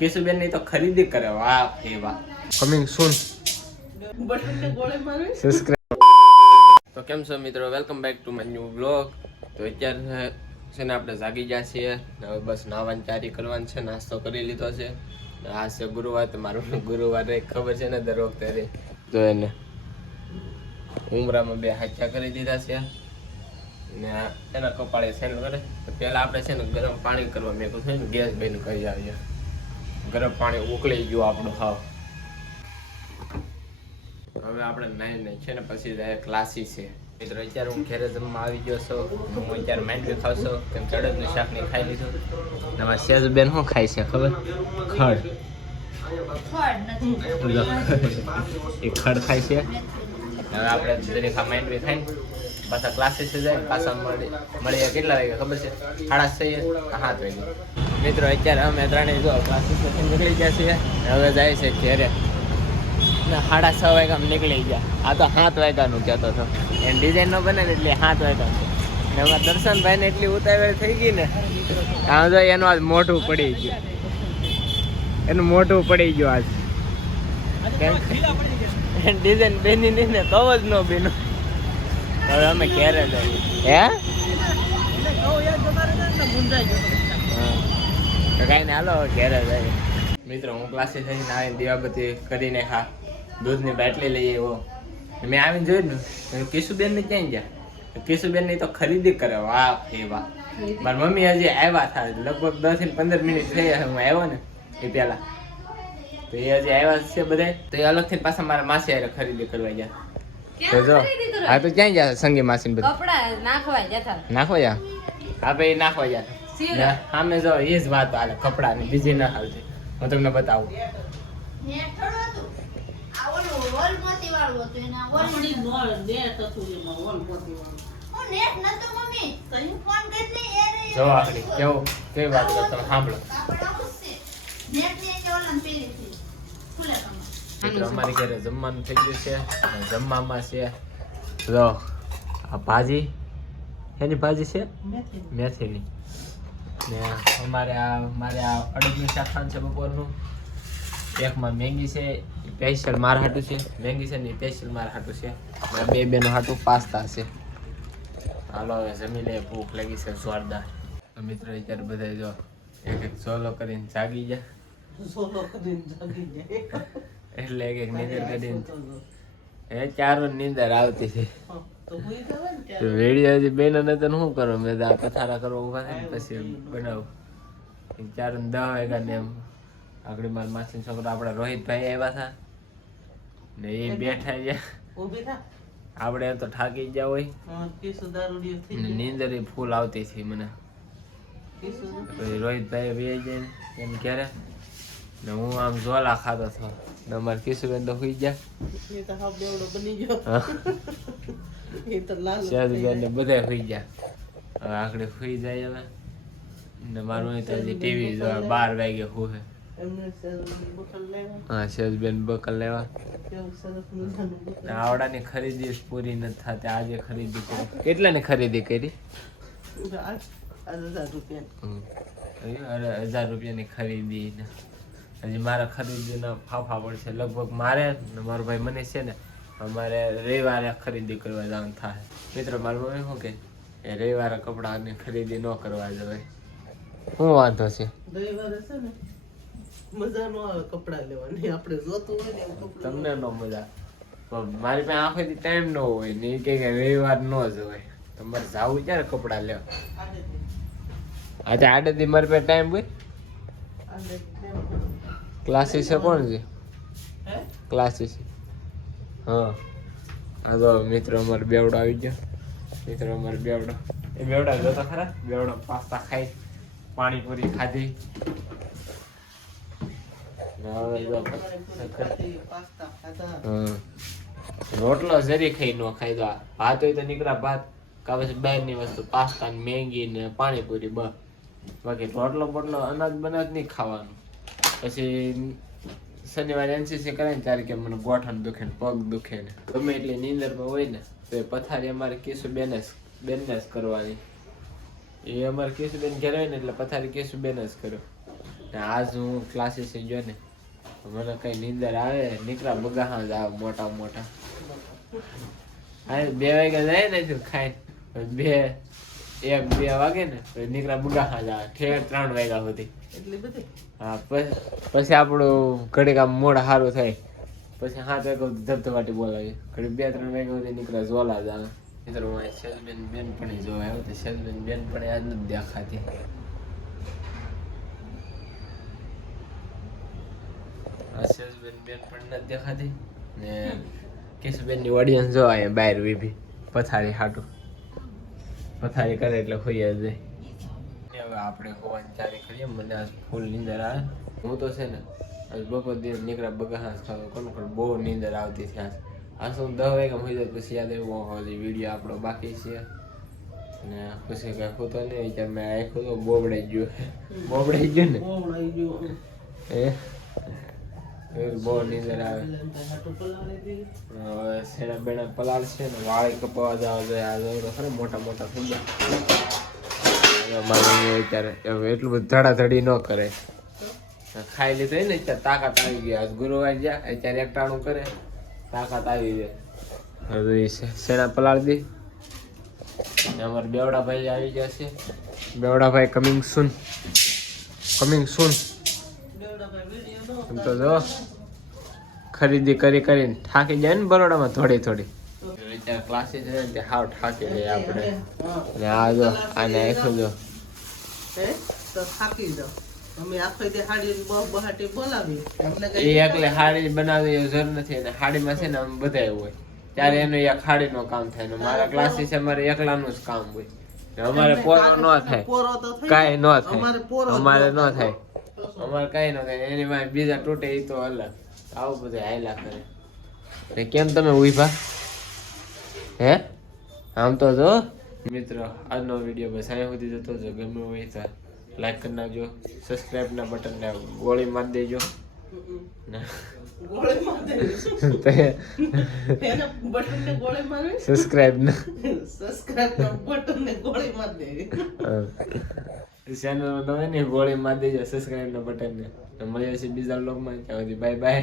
કેશુબેન ની તો ખરીદી કરે. વાહ હે વાહ. કમિંગ સૂન. તો કેમ છો મિત્રો, welcome back to my new vlog. તો અત્યારે છે ને આપણે જાગી ગયા છીએ. હવે બસ નાવાની તૈયારી કરવાની છે. નાસ્તો કરી લીધો છે. આ છે ગુરુવાર. તો મારું ગુરુવારે ખબર છે ને દર વખતે તો એને ઉમરામાં 2 હાચા કરી દીધા છે ને એના કપાળે સેન્ડ કરે. તો પહેલા આપણે છે ને ગરમ પાણી કરવા મેં છે ને ગેસ બંધ કરી આવીએ. ગરમ પાણી ઉકળી ગયું આપણું હાવ. હવે આપણે નાઈ છે ને પછી જાય ક્લાસી છે. મિત્રો અત્યારે હું ઘરે જમવા આવી ગયો છું. હું અત્યારે માંડવી ખાવશો કેમ ચડકનું શાક નહીં ખાઈ લીધું. તમારા સેજબેન શું ખાય છે ખબર? ખડ. એ ખડ ખાય છે. હવે આપણે દરેક આ માંડવી ખાઈને પાછા ક્લાસીસ જાય. પાછા મળીએ કેટલા વાગે ખબર છે? 6:30 7 વાગે. મિત્રો અત્યારે અમે ત્રણેય જો ક્લાસીસ નીકળી ગયા છીએ. હવે જાય છે ઘરે. 6:30 વાગ્યા નીકળી ગયા. આ તો 7 વાગ્યાનું કહેતો હતો. એને ડિઝાઇન ન બને ને એટલે 7 વાગ્યા છે. ને અમારા દર્શનભાઈને એટલી ઉતાવળ થઈ ગઈ ને આમ તો એનું આજ મોઢું પડી ગયું. એનું મોઢું પડી ગયું આજ. ડિઝાઇન બેની નહીં ને તો જ ન બેનું. હવે અમે ઘેરે જઈએ. હે તો કાંઈ ને હાલો ઘેરે જઈએ. મિત્રો હું ક્લાસીસ જઈને આવીને દીવાબત્તી કરીને હા દૂધની બાટલી લઈએ એવો મેં આવીને જોયું ને કેશુબેન ને ક્યાં ગયા? કેશુબેન ની તો ખરીદી કરે. વાહ હે વાહ. મારી મમ્મી હજી આવ્યા થાય લગભગ 10 થી 15 મિનિટ થઈ હું આવ્યો ને એ પહેલા. તો એ હજી આવ્યા છે બધા. તો એ અલગથી પાછા મારા માસી હારે ખરીદી કરવા ગયા. તો જો હા તો ક્યાં ગયા સંગી માસી બધા? કપડા નાખવા જતા. નાખવા જા. હા ભાઈ નાખવા જા. સામે જો એ જ વાત હાલે કપડાની, બીજી ના હાલતી. હું તમને બતાવું. જો આખરી કેવી વાત કરો તમે સાંભળો. મિત્રો અમારી ઘરે જમવાનું થઈ ગયું છે. જમવામાં છે જો આ ભાજી. એની ભાજી છે મેથીની. ને મારે આ અડદનું શાક ખાવાનું છે બપોરનું. એકમાં મેંગી છે સ્પેશિયલ મારા હાટું છે. મેંગી છે ને સ્પેશિયલ મારા હાટું છે. બે બેનો હાટું પાસ્તા છે. હાલો હવે જમી લે, ભૂખ લાગી છે જોરદાર. તો મિત્રો અત્યારે બધા જો એક સોલો કરીને જાગી જાય. એટલે એક નીંદર કરીને ચારો નીંદર આવતી છે. રેડિયો હજી બેન ને તો શું કરો? મેં આ પથારા કરવા ઉભા થાય પછી બનાવું. 4:10 વાગ્યા ને એમ આગળ મારા માસી છોકરો આપણા રોહિતભાઈ આવ્યા હતા ને એ બેઠા ગયા. આપણે તો થાકી ગયા હોય નીંદર ફૂલ આવતી હતી મને. પછી રોહિતભાઈ બે જાય એમ ઘરે ને હું આમ ઝોલા ખાતો હતો ને અમારે કિશુબેન તો સુઈ ગયા. શહેરબેન ને બધા સુઈ ગયા. હવે આખડે સુઈ જાય હવે ને મારું તો હજી ટીવી જોવા 12 વાગે સુવે. હા શહેરબેન બકલ લેવા. આવડાની ખરીદી પૂરી નથી થતી. આજે ખરીદી કરી. કેટલાની ખરીદી કરી? 1000 રૂપિયાની ખરીદી. હજી મારા ખરીદીના ફાફા પડશે લગભગ. મારે ને મારો ભાઈ મને છે ને અમારે રવિવારે ખરીદી કરવા જવાનું થાય. મિત્રો મારી મમ્મી શું કે એ રવિવારે કપડાની ખરીદી ન કરવા જવાય. શું વાંધો છે? રવિવારે છે ને મજા ન આવે કપડા લેવાની. આપણે જોતું હોય ને તમને ન મજા. મારી પાસે આખો દી ટાઈમ ન હોય ને એ કે રવિવાર ન જવાય. તમારે જાવું ક્યારે કપડા લેવા? આજે આડે દી મારી પાસે ટાઈમ હોય. ક્લાસીસ છે કોણ છે? ક્લાસીસ. હા આ તો મિત્રો અમારે બેવડો આવી ગયો. મિત્રો અમારે બેવડો એ બેવડા જોતા ખરા? બેવડો પાસ્તા ખાઈ પાણીપુરી ખાધી. રોટલો જરી ખાઈ ન ખાઈ દો. ભાત હોય તો નીકળ્યા ભાત કા પછી બહારની વસ્તુ પાસ્તા ને મેગી ને પાણીપુરી બસ. બાકી રોટલો બોટલો અનાજ બનાજ નહીં ખાવાનું. પછી શનિવારે એનસીસી કરે ને ત્યારે કે મને ગોઠણ દુખે ને પગ દુખે ને ગમે એટલી નીંદરમાં હોય ને તો એ પથારી અમારે કેશુબેન જ કરવાની. એ અમારે કેશુબેન ઘેર હોય ને એટલે પથારી કેશુબેન જ કર્યો. ને આજ હું ક્લાસીસ ગયો ને મને કઈ નીંદર આવે નીકળા બગાહા જ આવે મોટા મોટા. હા 2 વાગ્યા જાય ને તો ખાઈ 1-2 વાગે ને પછી નીકળા બગાહા જ આવે ઠેર 3 વાગ્યા સુધી. હા પછી આપણું ઘડીક આમ મોડ સારું થાય પછી 7 વાગ્યા ધબધબાટી બોલાવી ઘડી 2-3 વાગ્યા સુધી નીકળે ઝોલા જ આવે. મિત્રો સેજબેન બેનપણી જોવા આવ્યો તો સેજબેન બેનપણી આજ નથી દેખાતી. સેજબેન બેનપણી નથી દેખાતી ને કેશુબેન ની ઓડિયન્સ જો અહીંયા બહાર વીભી પથારી હાટું પથારી કરે એટલે હોઈ જાય. હવે આપણે હોવાની તૈયારી કરીએ. મને આજ ફૂલ નીંદર આવે. હું તો છે ને આજ બપોર દિવસ નીકળ્યા બગાહાસ ખાતો કોણ બહુ નીંદર આવતી છે. આજ હું 10 વાગ્યા હોઈ જાય પછી યાદ આવ્યું વિડીયો આપણો બાકી છે ને પછી કઈ હોતો નહીં અત્યારે મેં આખું તો બોબડાઈ ગયું ને બહુ નીંદર આવે. હવે સેના બેના પલાળ છે ને વાળી કપાવા જવા જોઈએ. આ ખરે મોટા મોટા થઈ ગયા મારે અત્યારે એટલું બધું ધડાધડી ન કરે. ખાઈ લીધું ને અત્યારે તાકાત આવી ગઈ. આજ ગુરુવાર ગયા અત્યારે એકટાણું કરે તાકાત આવી ગઈ. હવે સેના પલાળી દી. અમારા બેવડાભાઈ આવી ગયા છે. બેવડાભાઈ કમિંગ સૂન તો જો ખરીદી કરીને થાકી જાય ને બરોડામાં થોડી અત્યારે ક્લાસીસ છે ને તે હાવ થાકી જાય આપણે. અને આ જો આને આખું જો એ એકલે હાડી બનાવી જરૂર નથી. અને હાડીમાં છે ને આમ બધા હોય ત્યારે એનું એક હાડી નું કામ થાય. મારા ક્લાસીસ અમારે એકલાનું જ કામ હોય. અમારે પોરો ન થાય કાંઈ ન થાય અમારે ન થાય અમારે કઈ ન થાય. એની માં બીજા તૂટે એ તો અલગ. આવું બધું હાયલા કરે. કેમ તમે ઉભા હે આમ તો જો મિત્રો આજનો વિડીયો બસ અહીંયા સુધી જતો જો ગમે હોય તો લાઈક કરી નાખજો. સબસ્ક્રાઇબ ના બટન ને ગોળી મારી દેજો. સબસ્ક્રાઇબ ના બટન ને ગોળી મારી દેવી. ચેનલ તમે ને ગોળી મારી દેજો સબસ્ક્રાઇબ ના બટન ને. મળીએ છીએ બીજા વ્લોગમાં. ત્યાં સુધી બાય બાય.